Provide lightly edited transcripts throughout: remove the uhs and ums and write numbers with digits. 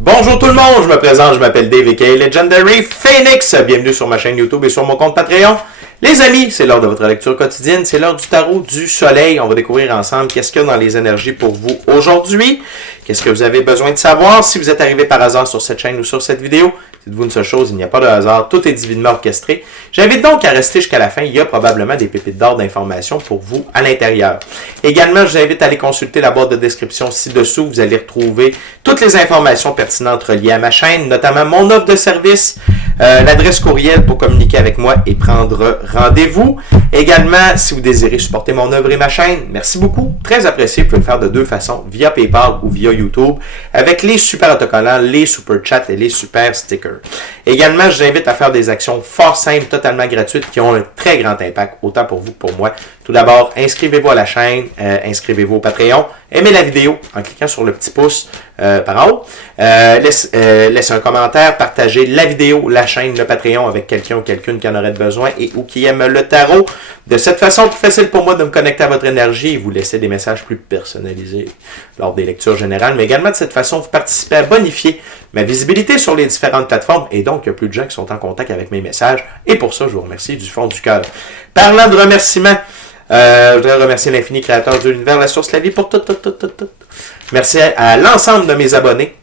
Bonjour tout le monde, je me présente, je m'appelle Dave aka Legendary Phoenix. Bienvenue sur ma chaîne YouTube et sur mon compte Patreon. Les amis, c'est l'heure de votre lecture quotidienne, c'est l'heure du tarot du soleil. On va découvrir ensemble qu'est-ce qu'il y a dans les énergies pour vous aujourd'hui. Qu'est-ce que vous avez besoin de savoir si vous êtes arrivé par hasard sur cette chaîne ou sur cette vidéo. Dites-vous une seule chose, il n'y a pas de hasard, tout est divinement orchestré. J'invite donc à rester jusqu'à la fin, il y a probablement des pépites d'or d'informations pour vous à l'intérieur. Également, je vous invite à aller consulter la boîte de description ci-dessous, vous allez retrouver toutes les informations pertinentes reliées à ma chaîne, notamment mon offre de service, l'adresse courriel pour communiquer avec moi et prendre rendez-vous. Également, si vous désirez supporter mon œuvre et ma chaîne, merci beaucoup, très apprécié, vous pouvez le faire de deux façons, via PayPal ou via YouTube, avec les super autocollants, les super chats et les super stickers. Également, je vous invite à faire des actions fort simples, totalement gratuites, qui ont un très grand impact, autant pour vous que pour moi. Tout d'abord, inscrivez-vous à la chaîne, inscrivez-vous au Patreon, aimez la vidéo en cliquant sur le petit pouce par en haut, laissez un commentaire, partagez la vidéo, la chaîne, le Patreon avec quelqu'un ou quelqu'une qui en aurait besoin et ou qui aime le tarot. De cette façon, plus facile pour moi de me connecter à votre énergie et vous laisser des messages plus personnalisés lors des lectures générales, mais également de cette façon, vous participez à bonifier ma visibilité sur les différentes plateformes et donc il y a plus de gens qui sont en contact avec mes messages et pour ça, je vous remercie du fond du cœur. Parlant de remerciements, je voudrais remercier l'infini créateur de l'univers, la source, la vie pour tout. Merci à l'ensemble de mes abonnés,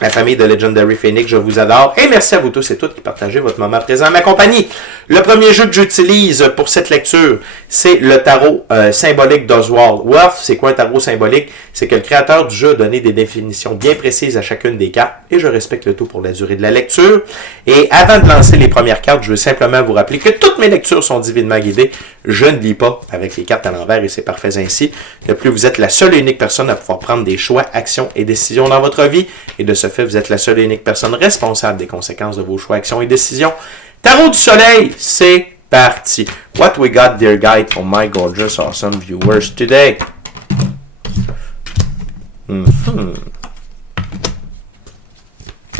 la famille de Legendary Phoenix, je vous adore. Et merci à vous tous et toutes qui partagez votre moment présent à ma compagnie. Le premier jeu que j'utilise pour cette lecture, c'est le tarot symbolique d'Oswald Worth. C'est quoi un tarot symbolique? C'est que le créateur du jeu a donné des définitions bien précises à chacune des cartes. Et je respecte le tout pour la durée de la lecture. Et avant de lancer les premières cartes, je veux simplement vous rappeler que toutes mes lectures sont divinement guidées. Je ne lis pas avec les cartes à l'envers et c'est parfait ainsi. De plus, vous êtes la seule et unique personne à pouvoir prendre des choix, actions et décisions dans votre vie. Et de ce fait, vous êtes la seule et unique personne responsable des conséquences de vos choix, actions et décisions. Tarot du soleil, c'est parti. What we got, dear guide, for my gorgeous, awesome viewers today?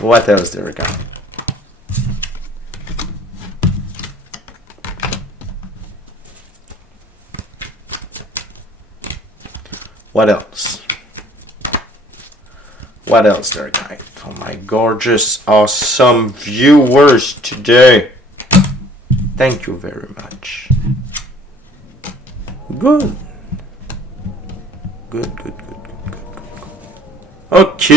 What else, dear guide? What else? What else, dear guide, for my gorgeous, awesome viewers today? Thank you very much. Good. Good. OK.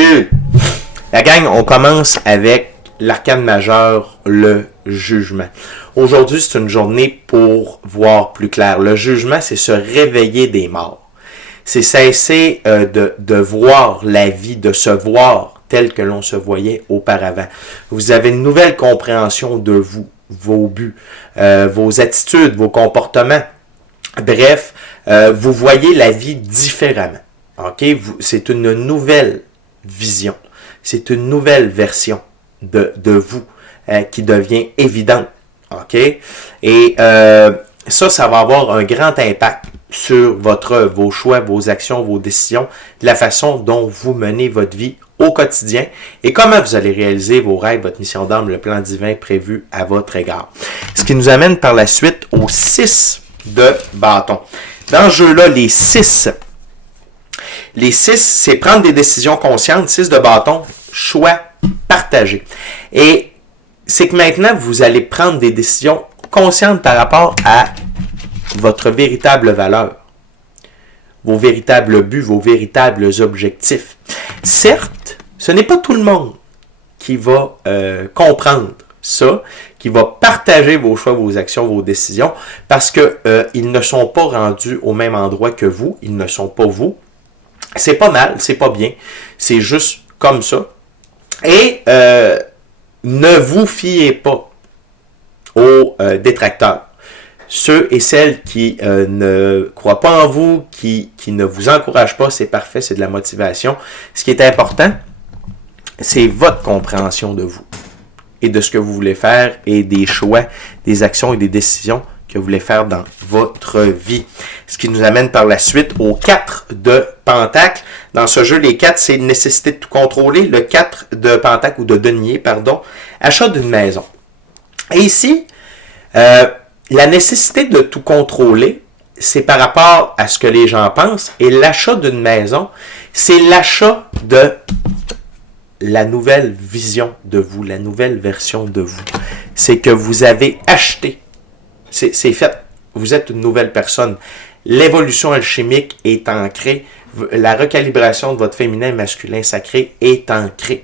La gang, on commence avec l'arcane majeur, le jugement. Aujourd'hui, c'est une journée pour voir plus clair. Le jugement, c'est se réveiller des morts. C'est cesser de voir la vie, de se voir tel que l'on se voyait auparavant. Vous avez une nouvelle compréhension de vous, vos buts, vos attitudes, vos comportements. Bref, vous voyez la vie différemment. Okay? C'est une nouvelle vision. C'est une nouvelle version de vous qui devient évidente. Okay? Et ça va avoir un grand impact sur vos choix, vos actions, vos décisions, de la façon dont vous menez votre vie au quotidien et comment vous allez réaliser vos rêves, votre mission d'âme, le plan divin prévu à votre égard. Ce qui nous amène par la suite au 6 de bâton. Dans ce jeu-là, les 6, c'est prendre des décisions conscientes. 6 de bâton, choix partagé. Et c'est que maintenant, vous allez prendre des décisions conscientes par rapport à votre véritable valeur, vos véritables buts, vos véritables objectifs. Certes, ce n'est pas tout le monde qui va comprendre ça, qui va partager vos choix, vos actions, vos décisions, parce que ils ne sont pas rendus au même endroit que vous, ils ne sont pas vous. C'est pas mal, c'est pas bien, c'est juste comme ça. Et ne vous fiez pas aux détracteurs. Ceux et celles qui ne croient pas en vous, qui ne vous encouragent pas, c'est parfait, c'est de la motivation. Ce qui est important, c'est votre compréhension de vous et de ce que vous voulez faire et des choix, des actions et des décisions que vous voulez faire dans votre vie. Ce qui nous amène par la suite au 4 de Pentacle. Dans ce jeu, les 4, c'est une nécessité de tout contrôler. Le 4 de Pentacle ou de denier, pardon, achat d'une maison. Et ici, la nécessité de tout contrôler, c'est par rapport à ce que les gens pensent. Et l'achat d'une maison, c'est l'achat de la nouvelle vision de vous, la nouvelle version de vous. C'est que vous avez acheté. C'est fait. Vous êtes une nouvelle personne. L'évolution alchimique est ancrée. La recalibration de votre féminin et masculin sacré est ancrée.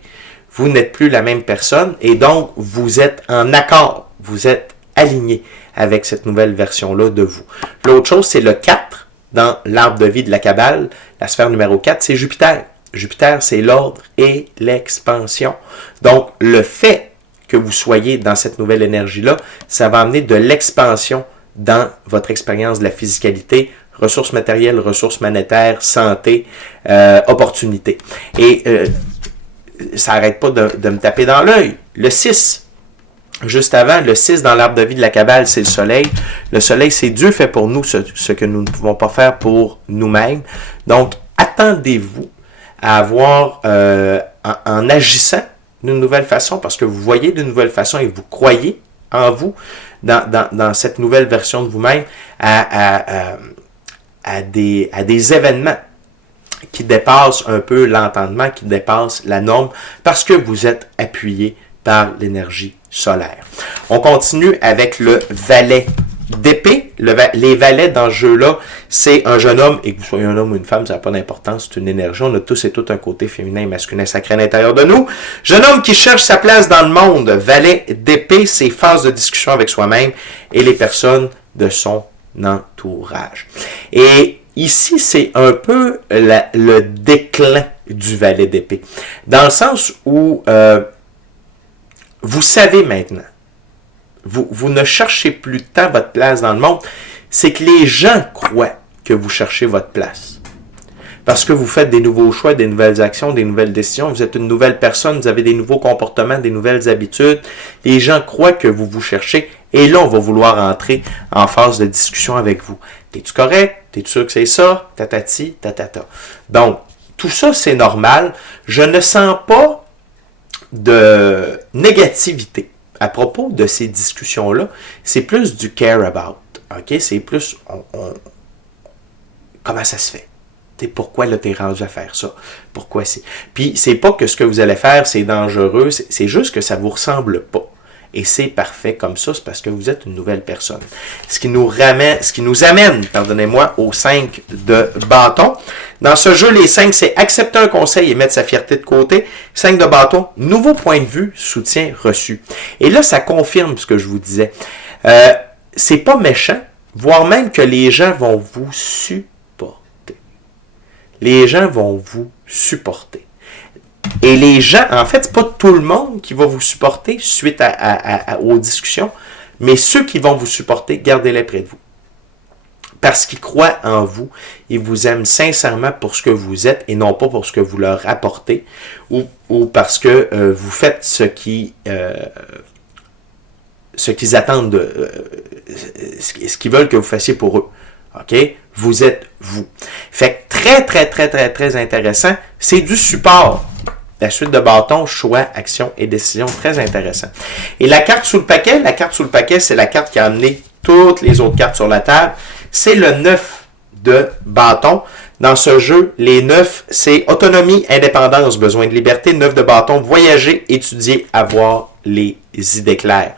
Vous n'êtes plus la même personne et donc vous êtes en accord. Vous êtes aligné avec cette nouvelle version-là de vous. L'autre chose, c'est le 4 dans l'arbre de vie de la Kabbale. La sphère numéro 4, c'est Jupiter. Jupiter, c'est l'ordre et l'expansion. Donc, le fait que vous soyez dans cette nouvelle énergie-là, ça va amener de l'expansion dans votre expérience de la physicalité, ressources matérielles, ressources monétaires, santé, opportunités. Et ça n'arrête pas de me taper dans l'œil. Le 6, juste avant, le 6 dans l'arbre de vie de la Kabbale, c'est le soleil. Le soleil, c'est Dieu fait pour nous ce que nous ne pouvons pas faire pour nous-mêmes. Donc, attendez-vous à avoir, en agissant d'une nouvelle façon, parce que vous voyez d'une nouvelle façon et vous croyez en vous, dans cette nouvelle version de vous-même, à des événements qui dépassent un peu l'entendement, qui dépassent la norme, parce que vous êtes appuyé par l'énergie solaire. On continue avec le valet d'épée. Les valets dans ce jeu-là, c'est un jeune homme, et que vous soyez un homme ou une femme, ça n'a pas d'importance, c'est une énergie. On a tous et toutes un côté féminin et masculin sacré à l'intérieur de nous. Jeune homme qui cherche sa place dans le monde. Valet d'épée, c'est phase de discussion avec soi-même et les personnes de son entourage. Et ici, c'est un peu le déclin du valet d'épée. Dans le sens où vous savez maintenant, vous ne cherchez plus tant votre place dans le monde, c'est que les gens croient que vous cherchez votre place. Parce que vous faites des nouveaux choix, des nouvelles actions, des nouvelles décisions, vous êtes une nouvelle personne, vous avez des nouveaux comportements, des nouvelles habitudes. Les gens croient que vous vous cherchez et là, on va vouloir entrer en phase de discussion avec vous. T'es-tu correct? T'es-tu sûr que c'est ça? Tatati, tatata. Donc, tout ça, c'est normal. Je ne sens pas de négativité à propos de ces discussions-là. C'est plus du care about. OK? C'est plus comment ça se fait? Pourquoi là, t'es rendu à faire ça? Pourquoi c'est... Puis, c'est pas que ce que vous allez faire, c'est dangereux. C'est juste que ça vous ressemble pas. Et c'est parfait comme ça, c'est parce que vous êtes une nouvelle personne. Ce qui nous amène, pardonnez-moi, aux 5 de bâton. Dans ce jeu, les 5, c'est accepter un conseil et mettre sa fierté de côté. 5 de bâton, nouveau point de vue, soutien reçu. Et là, ça confirme ce que je vous disais. C'est pas méchant, voire même que les gens vont vous supporter. Les gens vont vous supporter. Et les gens, en fait, c'est pas tout le monde qui va vous supporter suite aux discussions, mais ceux qui vont vous supporter, gardez-les près de vous. Parce qu'ils croient en vous, ils vous aiment sincèrement pour ce que vous êtes et non pas pour ce que vous leur apportez ou parce que vous faites ce qu'ils attendent, ce qu'ils veulent que vous fassiez pour eux. OK? Vous êtes vous. Fait que très intéressant. C'est du support. La suite de bâton, choix, action et décision, très intéressant. Et la carte sous le paquet, c'est la carte qui a amené toutes les autres cartes sur la table. C'est le 9 de bâton. Dans ce jeu, les 9, c'est autonomie, indépendance, besoin de liberté. 9 de bâton, voyager, étudier, avoir les idées claires.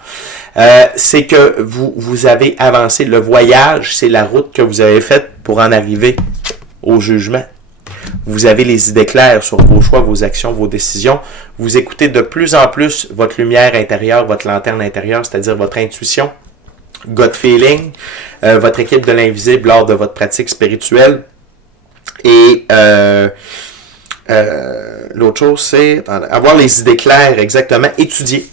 C'est que vous avez avancé. Le voyage, c'est la route que vous avez faite pour en arriver au jugement. Vous avez les idées claires sur vos choix, vos actions, vos décisions. Vous écoutez de plus en plus votre lumière intérieure, votre lanterne intérieure, c'est-à-dire votre intuition, gut feeling, votre équipe de l'invisible lors de votre pratique spirituelle. Et l'autre chose, c'est avoir les idées claires, exactement, étudier.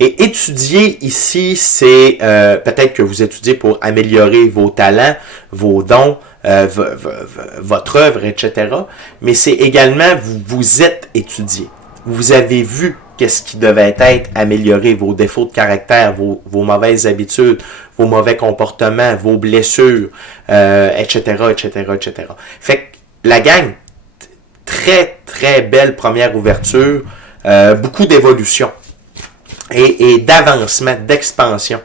Et étudier ici, c'est peut-être que vous étudiez pour améliorer vos talents, vos dons, votre œuvre, etc. Mais c'est également, vous êtes étudié. Vous avez vu qu'est-ce qui devait être amélioré, vos défauts de caractère, vos mauvaises habitudes, vos mauvais comportements, vos blessures, etc. Fait que la gang, très belle première ouverture, beaucoup d'évolution et d'avancement, d'expansion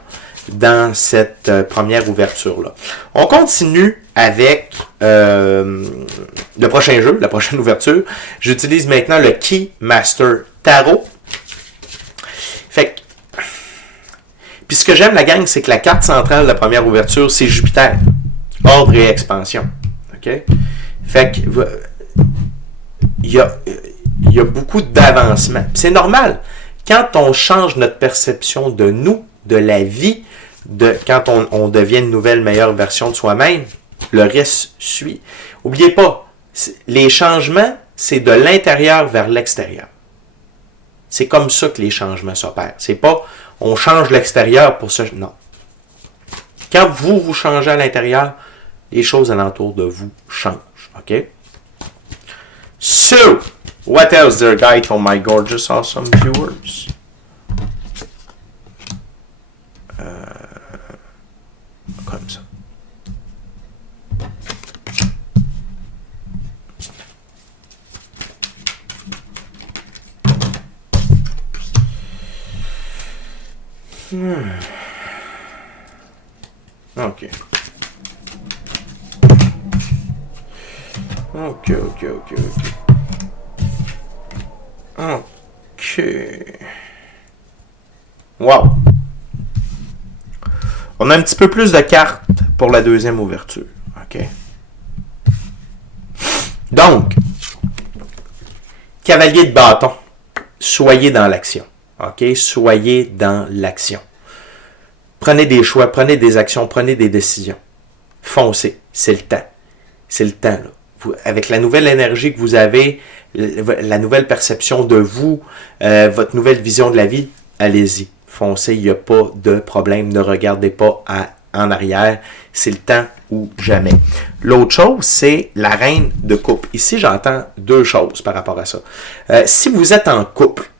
dans cette première ouverture-là. On continue avec le prochain jeu, la prochaine ouverture. J'utilise maintenant le Key Master Tarot. Fait que, puis ce que j'aime, la gang, c'est que la carte centrale de la première ouverture, c'est Jupiter. Ordre et expansion. OK? Fait que il y a beaucoup d'avancement. C'est normal. Quand on change notre perception de nous, de la vie, quand on devient une nouvelle, meilleure version de soi-même, le reste suit. N'oubliez pas, les changements, c'est de l'intérieur vers l'extérieur. C'est comme ça que les changements s'opèrent. C'est pas, on change l'extérieur pour ça. Non. Quand vous changez à l'intérieur, les choses alentour de vous changent. OK? So, what else there, guide for my gorgeous, awesome viewers? Comme ça. OK. Wow. On a un petit peu plus de cartes pour la deuxième ouverture. OK. Donc, cavalier de bâton, soyez dans l'action. OK? Soyez dans l'action. Prenez des choix, prenez des actions, prenez des décisions. Foncez. C'est le temps. C'est le temps, là. Avec la nouvelle énergie que vous avez, la nouvelle perception de vous, votre nouvelle vision de la vie, allez-y. Foncez, il n'y a pas de problème. Ne regardez pas en arrière. C'est le temps ou jamais. L'autre chose, c'est la reine de coupe. Ici, j'entends deux choses par rapport à ça. Si vous êtes en couple,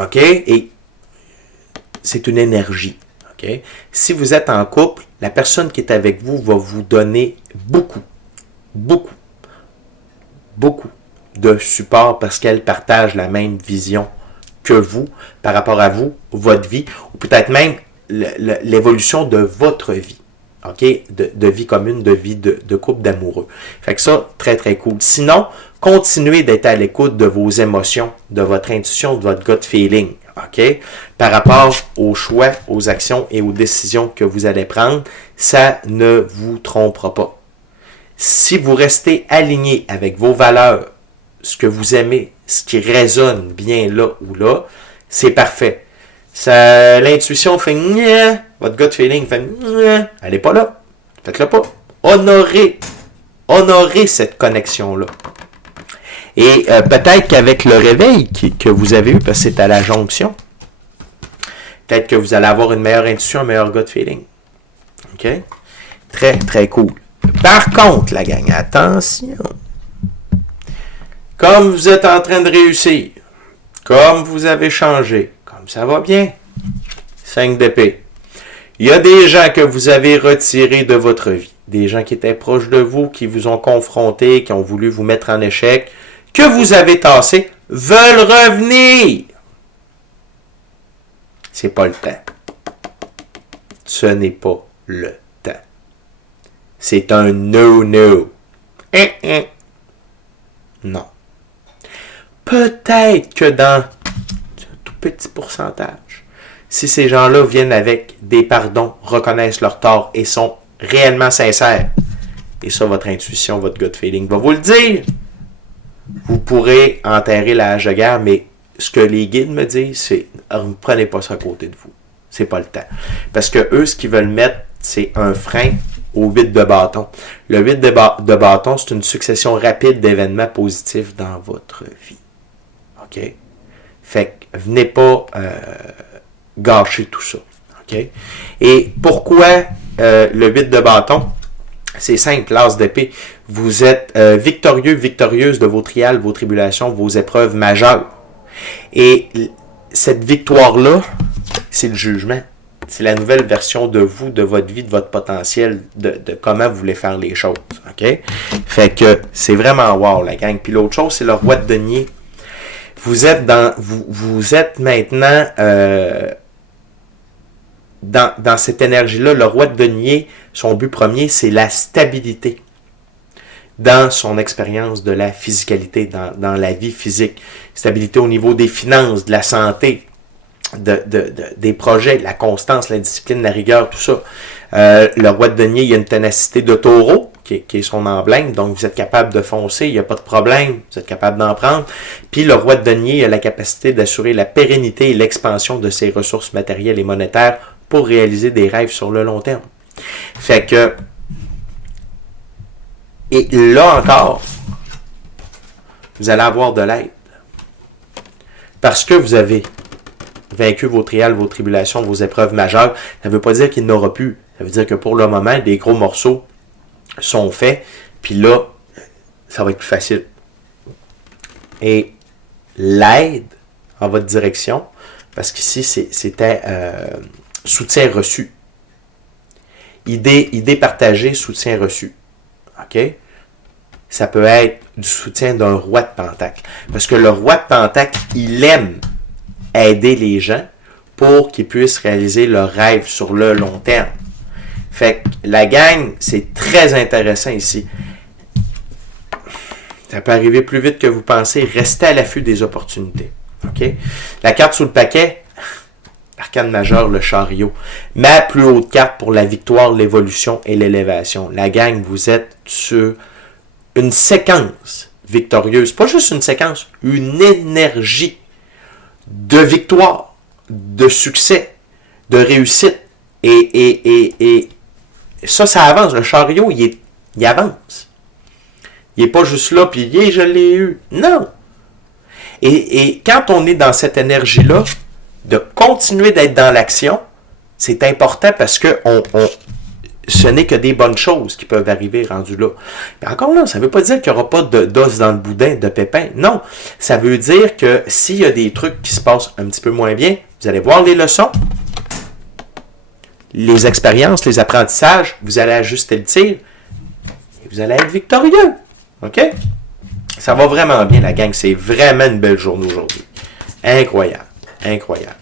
OK, et c'est une énergie, OK? Si vous êtes en couple, la personne qui est avec vous va vous donner beaucoup de support parce qu'elle partage la même vision que vous par rapport à vous, votre vie, ou peut-être même l'évolution de votre vie. OK? De vie commune, de vie de couple d'amoureux. Fait que ça, très, très cool. Sinon, continuez d'être à l'écoute de vos émotions, de votre intuition, de votre gut feeling. OK? Par rapport aux choix, aux actions et aux décisions que vous allez prendre, ça ne vous trompera pas. Si vous restez aligné avec vos valeurs, ce que vous aimez, ce qui résonne bien là ou là, c'est parfait. L'intuition fait nya, votre gut feeling fait nya, elle n'est pas là. Faites-le pas. Honorez cette connexion-là. Et peut-être qu'avec le réveil que vous avez eu, parce que c'est à la jonction, peut-être que vous allez avoir une meilleure intuition, un meilleur gut feeling. OK? Très, très cool. Par contre, la gang, attention. Comme vous êtes en train de réussir, comme vous avez changé, comme ça va bien, 5 d'épée. Il y a des gens que vous avez retirés de votre vie, des gens qui étaient proches de vous, qui vous ont confronté, qui ont voulu vous mettre en échec, que vous avez tassés, veulent revenir. C'est pas le temps. Ce n'est pas le temps. C'est un no-no. Non. Peut-être que dans un tout petit pourcentage, si ces gens-là viennent avec des pardons, reconnaissent leur tort et sont réellement sincères, et ça, votre intuition, votre gut feeling va vous le dire, vous pourrez enterrer la hache de guerre, mais ce que les guides me disent, c'est ne prenez pas ça à côté de vous. C'est pas le temps. Parce que eux, ce qu'ils veulent mettre, c'est un frein au 8 de bâton. Le 8 de bâton, c'est une succession rapide d'événements positifs dans votre vie. OK? Fait que venez pas gâcher tout ça. OK? Et pourquoi le 8 de bâton? C'est simple, l'as d'épée. Vous êtes victorieux, victorieuse de vos trials, vos tribulations, vos épreuves majeures. Et cette victoire-là, c'est le jugement. C'est la nouvelle version de vous, de votre vie, de votre potentiel, de comment vous voulez faire les choses. OK? Fait que c'est vraiment wow, la gang. Puis l'autre chose, c'est le roi de denier. Vous êtes maintenant dans cette énergie-là, le roi de denier, son but premier, c'est la stabilité dans son expérience de la physicalité, dans la vie physique. Stabilité au niveau des finances, de la santé, des projets, la constance, la discipline, la rigueur, tout ça. Le roi de denier, il y a une ténacité de taureau, qui est son emblème, donc vous êtes capable de foncer, il n'y a pas de problème, vous êtes capable d'en prendre. Puis le roi de denier a la capacité d'assurer la pérennité et l'expansion de ses ressources matérielles et monétaires pour réaliser des rêves sur le long terme. Fait que, et là encore, vous allez avoir de l'aide. Parce que vous avez vaincu vos trials, vos tribulations, vos épreuves majeures, ça ne veut pas dire qu'il n'aura plus. Ça veut dire que pour le moment, des gros morceaux sont faits, puis là, ça va être plus facile. Et l'aide en votre direction, parce qu'ici, c'était soutien reçu. Idée partagée, soutien reçu. OK? Ça peut être du soutien d'un roi de Pentacle. Parce que le roi de Pentacle, il aime aider les gens pour qu'ils puissent réaliser leurs rêves sur le long terme. Fait que la gang, c'est très intéressant ici. Ça peut arriver plus vite que vous pensez. Restez à l'affût des opportunités. OK? La carte sous le paquet, l'arcane majeur, le chariot. Ma plus haute carte pour la victoire, l'évolution et l'élévation. La gang, vous êtes sur une séquence victorieuse. Pas juste une séquence, une énergie de victoire, de succès, de réussite. Et ça avance. Le chariot, il avance. Il n'est pas juste là, puis je l'ai eu. Non. Et quand on est dans cette énergie-là, de continuer d'être dans l'action, c'est important parce que ce n'est que des bonnes choses qui peuvent arriver rendues là. Mais encore là, ça ne veut pas dire qu'il n'y aura pas d'os dans le boudin, de pépins. Non. Ça veut dire que s'il y a des trucs qui se passent un petit peu moins bien, vous allez voir les leçons, les expériences, les apprentissages, vous allez ajuster le tir et vous allez être victorieux. OK? Ça va vraiment bien, la gang. C'est vraiment une belle journée aujourd'hui. Incroyable. Incroyable.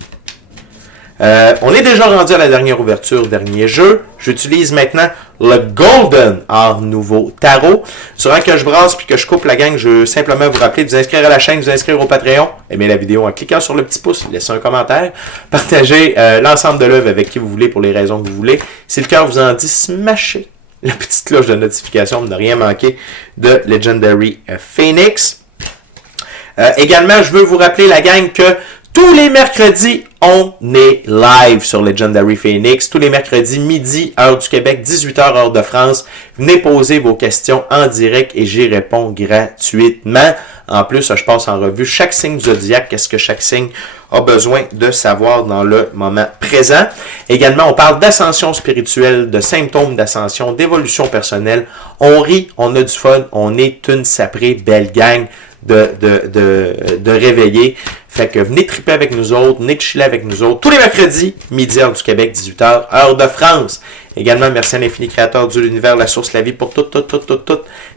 On est déjà rendu à la dernière ouverture, dernier jeu. J'utilise maintenant le Golden Art Nouveau Tarot. Durant que je brasse puis que je coupe la gang, je veux simplement vous rappeler de vous inscrire à la chaîne, de vous inscrire au Patreon, aimer la vidéo en cliquant sur le petit pouce, laissez un commentaire, partagez l'ensemble de l'œuvre avec qui vous voulez pour les raisons que vous voulez. Si le cœur vous en dit, smashez la petite cloche de notification pour ne rien manquer de Legendary Phoenix. Également, je veux vous rappeler la gang que tous les mercredis, on est live sur Legendary Phoenix. Tous les mercredis, midi, heure du Québec, 18h, heure de France. Venez poser vos questions en direct et j'y réponds gratuitement. En plus, je passe en revue chaque signe zodiaque, qu'est-ce que chaque signe a besoin de savoir dans le moment présent. Également, on parle d'ascension spirituelle, de symptômes d'ascension, d'évolution personnelle. On rit, on a du fun, on est une saprée belle gang de réveiller. Fait que venez triper avec nous autres, venez chiller avec nous autres. Tous les mercredis, midi, heure du Québec, 18h, heure de France. Également, merci à l'infini créateur de l'univers, la source, la vie, pour tout.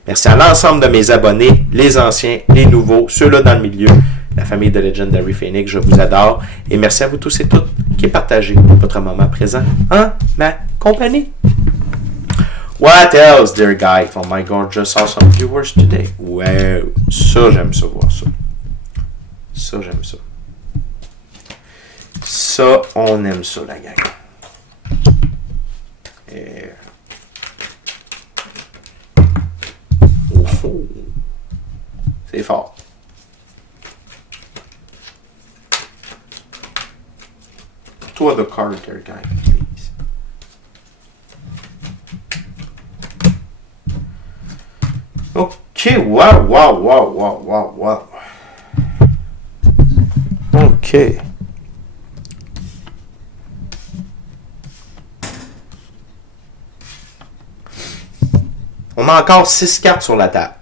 Merci à l'ensemble de mes abonnés, les anciens, les nouveaux, ceux-là dans le milieu, la famille de Legendary Phoenix, je vous adore. Et merci à vous tous et toutes qui partagez votre moment présent en ma compagnie. What else, dear guy, for my gorgeous, awesome viewers today? Wow, ça, j'aime ça, voir ça. Ça, j'aime ça. Ça, on aime ça, la gang. Et... Oh. C'est fort. Toi, the card, dear guy, please. OK, wow. OK. On a encore 6 cartes sur la table.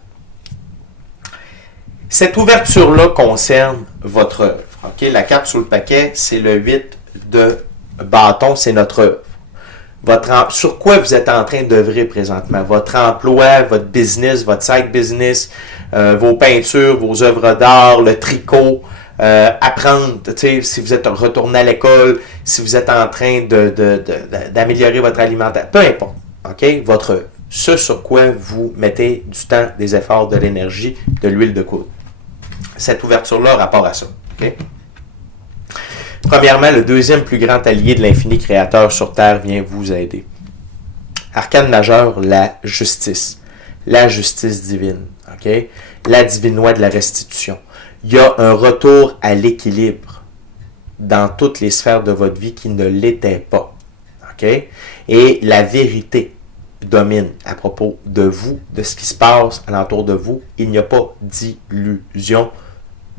Cette ouverture-là concerne votre œuvre. OK? La carte sous le paquet, c'est le 8 de bâton, c'est notre œuvre. Sur quoi vous êtes en train d'œuvrer présentement? Votre emploi, votre business, votre side business, vos peintures, vos œuvres d'art, le tricot, apprendre, tu sais, si vous êtes retourné à l'école, si vous êtes en train d'améliorer votre alimentaire, peu importe, OK? Ce sur quoi vous mettez du temps, des efforts, de l'énergie, de l'huile de coude. Cette ouverture-là a rapport à ça, OK? Premièrement, le deuxième plus grand allié de l'infini créateur sur Terre vient vous aider. Arcane majeur, la justice. La justice divine, OK? La divine loi de la restitution. Il y a un retour à l'équilibre dans toutes les sphères de votre vie qui ne l'était pas. OK? Et la vérité domine à propos de vous, de ce qui se passe alentour de vous. Il n'y a pas d'illusion.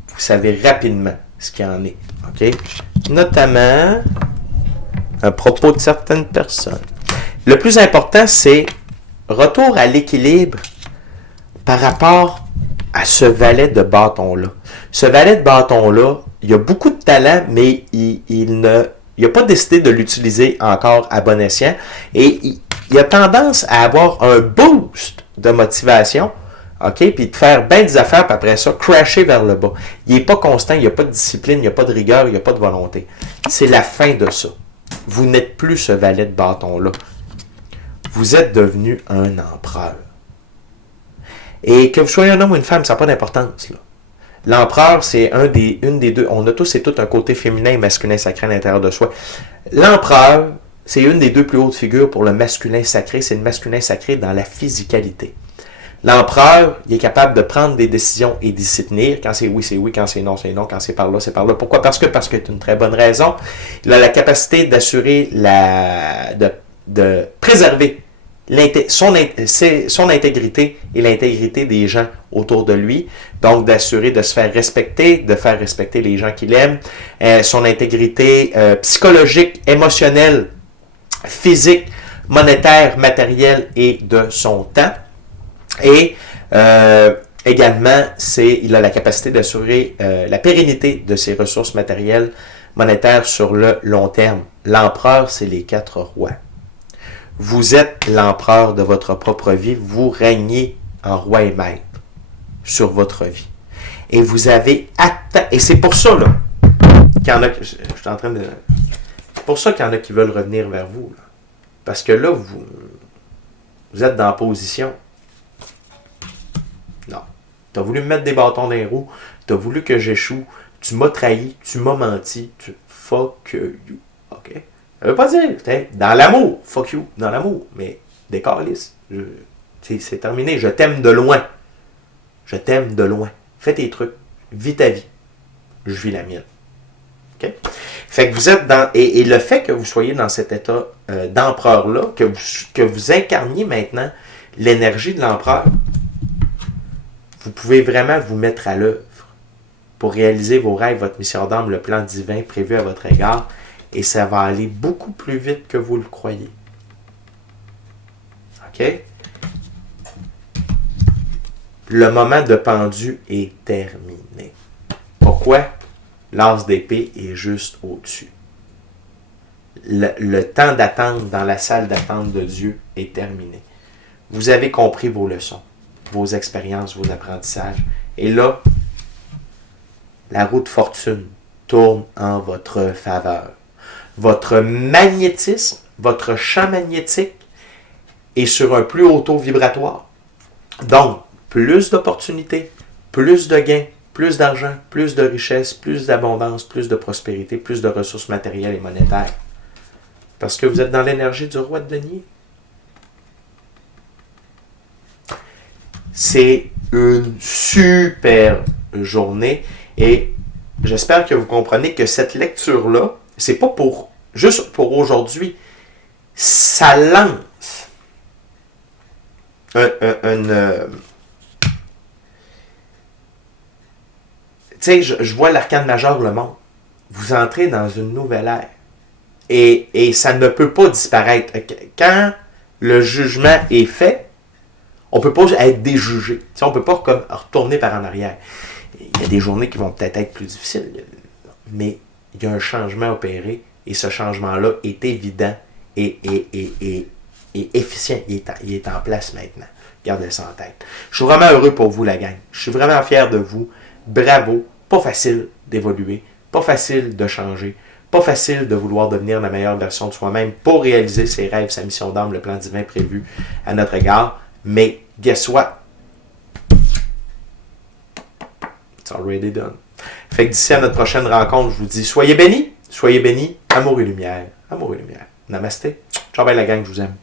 Vous savez rapidement ce qu'il en est. OK? Notamment à propos de certaines personnes. Le plus important, c'est retour à l'équilibre par rapport à ce valet de bâton-là. Ce valet de bâton-là, il a beaucoup de talent, mais il n'a pas décidé de l'utiliser encore à bon escient. Et il a tendance à avoir un boost de motivation, OK, puis de faire bien des affaires, puis après ça, crasher vers le bas. Il n'est pas constant, il n'y a pas de discipline, il n'y a pas de rigueur, il n'y a pas de volonté. C'est la fin de ça. Vous n'êtes plus ce valet de bâton-là. Vous êtes devenu un empereur. Et que vous soyez un homme ou une femme, ça n'a pas d'importance, là. L'empereur, c'est une des deux. On a tous et toutes un côté féminin et masculin sacré à l'intérieur de soi. L'empereur, c'est une des deux plus hautes figures pour le masculin sacré. C'est le masculin sacré dans la physicalité. L'empereur, il est capable de prendre des décisions et d'y s'y tenir. Quand c'est oui, c'est oui. Quand c'est non, c'est non. Quand c'est par là, c'est par là. Pourquoi? Parce que c'est une très bonne raison. Il a la capacité d'assurer de préserver son intégrité et l'intégrité des gens autour de lui. Donc, d'assurer de se faire respecter, de faire respecter les gens qu'il aime. Son intégrité psychologique, émotionnelle, physique, monétaire, matérielle et de son temps. Et également, il a la capacité d'assurer la pérennité de ses ressources matérielles, monétaires sur le long terme. L'empereur, c'est les 4 rois. Vous êtes l'empereur de votre propre vie. Vous régnez en roi et maître sur votre vie. Et vous avez atteint... Et c'est pour ça, là, qu'il y en a... Je suis en train de... C'est pour ça qu'il y en a qui veulent revenir vers vous. Là. Parce que là, vous êtes dans la position. Non. Tu as voulu me mettre des bâtons dans les roues. Tu as voulu que j'échoue. Tu m'as trahi. Tu m'as menti. Fuck you. OK? Ça veut pas dire, dans l'amour, fuck you, dans l'amour, mais des câlisses. C'est terminé, je t'aime de loin. Je t'aime de loin. Fais tes trucs, vis ta vie. Je vis la mienne. OK? Fait que vous êtes dans... Et le fait que vous soyez dans cet état d'empereur-là, que vous incarniez maintenant l'énergie de l'empereur, vous pouvez vraiment vous mettre à l'œuvre pour réaliser vos rêves, votre mission d'âme, le plan divin prévu à votre égard. Et ça va aller beaucoup plus vite que vous le croyez. OK? Le moment de pendu est terminé. Pourquoi? L'as d'épée est juste au-dessus. Le temps d'attente dans la salle d'attente de Dieu est terminé. Vous avez compris vos leçons, vos expériences, vos apprentissages. Et là, la roue de fortune tourne en votre faveur. Votre magnétisme, votre champ magnétique est sur un plus haut taux vibratoire. Donc, plus d'opportunités, plus de gains, plus d'argent, plus de richesse, plus d'abondance, plus de prospérité, plus de ressources matérielles et monétaires. Parce que vous êtes dans l'énergie du roi de denier. C'est une super journée et j'espère que vous comprenez que cette lecture-là, c'est pas juste pour aujourd'hui. Ça lance tu sais, je vois l'arcane majeur, le monde. Vous entrez dans une nouvelle ère. Et ça ne peut pas disparaître. Quand le jugement est fait, on ne peut pas être déjugé. Tu sais, on ne peut pas comme retourner par en arrière. Il y a des journées qui vont peut-être être plus difficiles, mais il y a un changement opéré et ce changement-là est évident et efficient. Il est en place maintenant. Gardez ça en tête. Je suis vraiment heureux pour vous, la gang. Je suis vraiment fier de vous. Bravo. Pas facile, d'évoluer, pas facile de changer, pas facile de vouloir devenir la meilleure version de soi-même pour réaliser ses rêves, sa mission d'âme, le plan divin prévu à notre égard. Mais guess what? It's already done. Fait que d'ici à notre prochaine rencontre, je vous dis soyez bénis, amour et lumière. Amour et lumière. Namasté. Ciao, bye la gang, je vous aime.